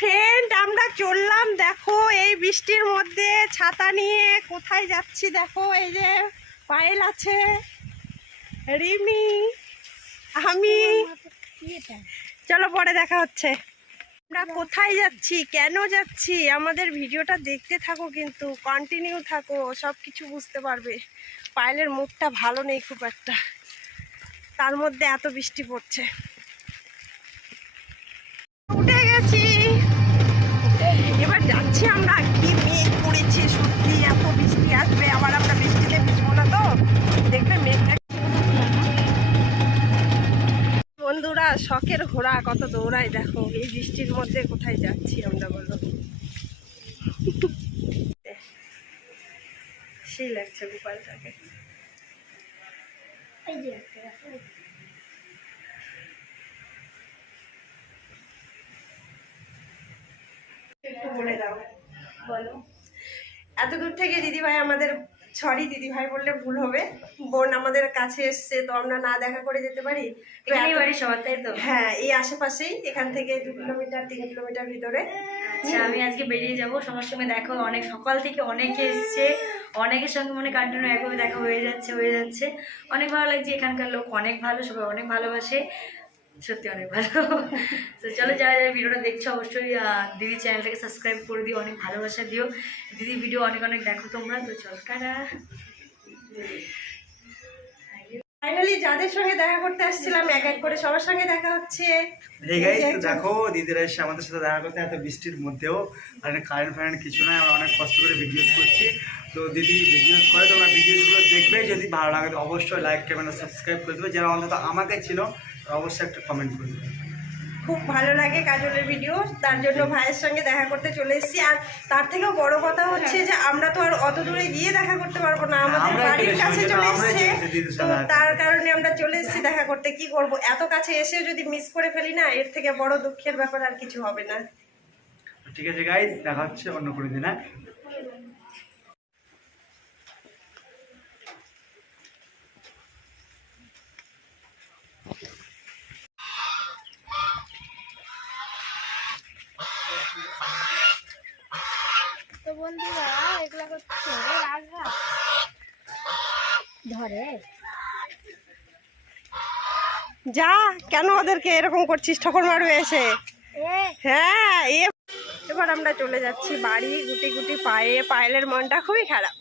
Friend আমরা চললাম, দেখো, এই বৃষ্টির মধ্যে ছাতা নিয়ে কোথায় যাচ্ছি, দেখো, এই যে পায়েল আছে, রিমি, আমি। চলো, পরে দেখা হচ্ছে। আমরা কোথায় যাচ্ছি, কেন যাচ্ছি, আমাদের ভিডিওটা দেখতে থাকো কিন্তু কন্টিনিউ থাকো, সব কিছু বুঝতে পারবে। পায়েলের মুখটা ভালো নেই খুব একটা। তার মধ্যে এত বৃষ্টি পড়ছে। যাচ্ছি আমরা। কি মেঘ পড়েছে সত্যি এত বৃষ্টি আসবে, আবার আমরা বৃষ্টিতে ভিজবো না তো? দেখবে মেঘটা বন্ধুরা, শখের ঘোড়া, কত দৌড়ায় দেখো, এই বৃষ্টির মধ্যে কোথায় যাচ্ছি আমরা বলো? সেই লাগছে গোপালটাকে। একটু বলে দাও। বলো। এত দূর থেকে দিদিভাই আমাদের সরি দিদিভাই বললে ভুল হবে। বোন আমাদের কাছে এসছে তো আমরা না দেখা করে যেতে পারি। হ্যাঁ এই আশেপাশেই এখান থেকে দু কিলোমিটার তিন কিলোমিটার ভিতরে। আচ্ছা আমি আজকে বেরিয়ে যাব। সবার সঙ্গে দেখো অনেক সকাল থেকে অনেকে এসছে। অনেকের সঙ্গে মনে কন্টিনিউ একভাবে দেখা হয়ে যাচ্ছে হয়ে যাচ্ছে। অনেক ভালো লাগছে এখানকার লোক অনেক ভালো সবাই অনেক ভালোবাসে। সত্যি অনেক ভালো। তো চলো যারা যারা ভিডিওটা দেখছ অবশ্যই দিদি চ্যানেলটাকে সাবস্ক্রাইব করে দিও, অনেক ভালোবাসা দিও। দিদি ভিডিও অনেক অনেক দেখো তোমরা, তো চলো ফাইনালি যাদের সঙ্গে দেখা করতে আসছিলাম এক এক করে সবার সঙ্গে দেখা হচ্ছে। এই গাইস তো দেখো দিদিরা এসে আমাদের সাথে দেখা করতে এত বৃষ্টির মধ্যেও মানে কারেন্ট ফারেন্ট কিছু না আমরা অনেক কষ্ট করে ভিডিওস করছি। তো দিদি ভিডিওস করে তোমরা ভিডিওসগুলো দেখবে যদি ভালো লাগে অবশ্যই লাইক কমেন্ট সাবস্ক্রাইব করে দেবে। যারা অন্তত আমাকে ছিল অবশ্যই একটা কমেন্ট করে দেবে। খুব ভালো লাগে কাজলের ভিডিও তার জন্য ভাইয়ের সঙ্গে দেখা করতে চলে এসেছি। আর তার থেকেও বড় কথা হচ্ছে যে আমরা তো আর অত দূরে গিয়ে দেখা করতে পারব না। আমাদের বাড়ির কাছে চলে এসেছে। তো তার কারণে আমরা চলে এসেছি দেখা করতে। কি করব? এত কাছে এসেও যদি মিস করে ফেলি না এর থেকে বড় দুঃখের ব্যাপার আর কিছু হবে না। ঠিক আছে গাইস দেখা হচ্ছে অন্য কোনো দিন। হ্যাঁ তো বন্ধুরা এগুলা হচ্ছে রাজরা ধরে। যা কেন ওদেরকে এরকম করছিস? ঠকর মারবে এসে হ্যাঁ এবার আমরা চলে যাচ্ছি বাড়ি গুটি গুটি পায়ে। পায়েলের মনটা খুবই খারাপ।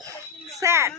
স্যাড।